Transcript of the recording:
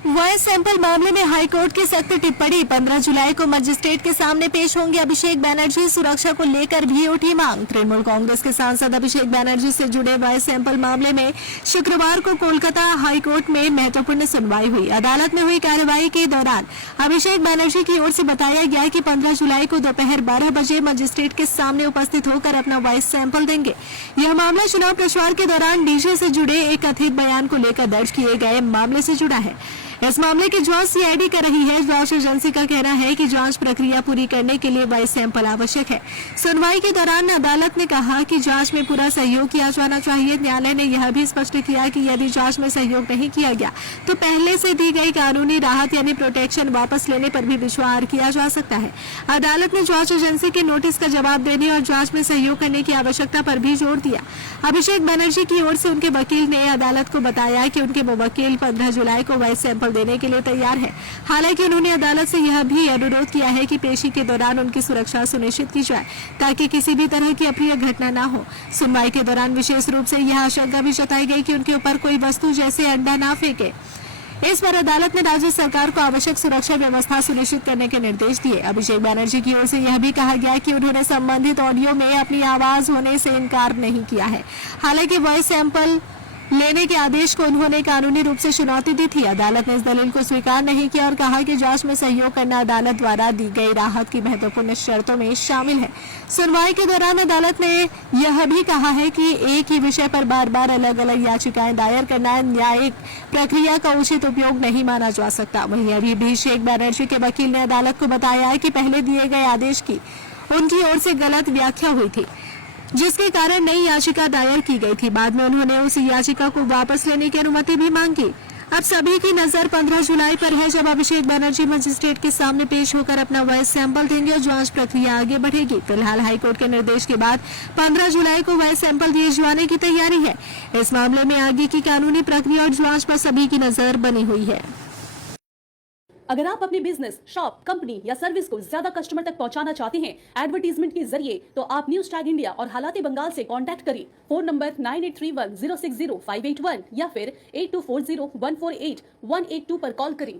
Voice sample मामले में high court की सख्त टिप्पणी। 15 जुलाई को मजिस्ट्रेट के सामने पेश होंगे अभिषेक बनर्जी। सुरक्षा को लेकर भी उठी मांग। तृणमूल कांग्रेस के सांसद अभिषेक बनर्जी से जुड़े वॉइस सैंपल मामले में शुक्रवार को कोलकाता हाईकोर्ट में महत्वपूर्ण सुनवाई हुई। अदालत में हुई कार्रवाई के दौरान अभिषेक बनर्जी की ओर से बताया गया कि 15 जुलाई को दोपहर 12 बजे मजिस्ट्रेट के सामने उपस्थित होकर अपना वॉइस सैंपल देंगे। यह मामला चुनाव प्रचार के दौरान डीजे से जुड़े एक कथित बयान को लेकर दर्ज किए गए मामले से जुड़ा है। इस मामले की जांच सीआईडी कर रही है। जांच एजेंसी का कहना है कि जांच प्रक्रिया पूरी करने के लिए वॉइस सैंपल आवश्यक है। सुनवाई के दौरान अदालत ने कहा कि जांच में पूरा सहयोग किया जाना चाहिए। न्यायालय ने यह भी स्पष्ट किया कि यदि जांच में सहयोग नहीं किया गया तो पहले से दी गई कानूनी राहत यानी प्रोटेक्शन वापस लेने पर भी विचार किया जा सकता है। अदालत ने जांच एजेंसी के नोटिस का जवाब देने और जांच में सहयोग करने की आवश्यकता पर भी जोर दिया। अभिषेक बनर्जी की ओर से उनके वकील ने अदालत को बताया कि उनके वकील 15 जुलाई को वॉइस सैंपल देने के लिए तैयार है। हालांकि उन्होंने अदालत से यह भी अनुरोध किया है कि पेशी के दौरान उनकी सुरक्षा सुनिश्चित की जाए ताकि किसी भी तरह की अप्रिय घटना न हो। सुनवाई के दौरान विशेष रूप से यह आशंका भी जताई गई कि उनके ऊपर कोई वस्तु जैसे अंडा न फेंके। इस पर अदालत ने राज्य सरकार को आवश्यक सुरक्षा व्यवस्था सुनिश्चित करने के निर्देश दिए। अभिषेक बनर्जी की ओर से यह भी कहा गया कि उन्होंने संबंधित ऑडियो में अपनी आवाज होने से इनकार नहीं किया है। हालांकि वॉइस सैंपल लेने के आदेश को उन्होंने कानूनी रूप से चुनौती दी थी। अदालत ने इस दलील को स्वीकार नहीं किया और कहा कि जांच में सहयोग करना अदालत द्वारा दी गई राहत की महत्वपूर्ण शर्तों में शामिल है। सुनवाई के दौरान अदालत ने यह भी कहा है कि एक ही विषय पर बार बार अलग अलग याचिकाएं दायर करना न्यायिक प्रक्रिया का उचित उपयोग नहीं माना जा सकता। वहीं अभिषेक बनर्जी के वकील ने अदालत को बताया कि पहले दिए गए आदेश की उनकी ओर से गलत व्याख्या हुई थी, जिसके कारण नई याचिका दायर की गई थी। बाद में उन्होंने उस याचिका को वापस लेने की अनुमति भी मांगी। अब सभी की नजर 15 जुलाई पर है, जब अभिषेक बनर्जी मजिस्ट्रेट के सामने पेश होकर अपना वॉइस सैंपल देंगे और जांच प्रक्रिया आगे बढ़ेगी। फिलहाल हाईकोर्ट के निर्देश के बाद 15 जुलाई को वॉइस सैंपल दिए जाने की तैयारी है। इस मामले में आगे की कानूनी प्रक्रिया और जांच पर सभी की नजर बनी हुई है। अगर आप अपने बिजनेस, शॉप, कंपनी या सर्विस को ज्यादा कस्टमर तक पहुंचाना चाहते हैं एडवर्टीजमेंट के जरिए, तो आप न्यूज टैग इंडिया और हालाते बंगाल से कांटेक्ट करें। फोन नंबर 9831060581 या फिर 8240148182 पर कॉल करें।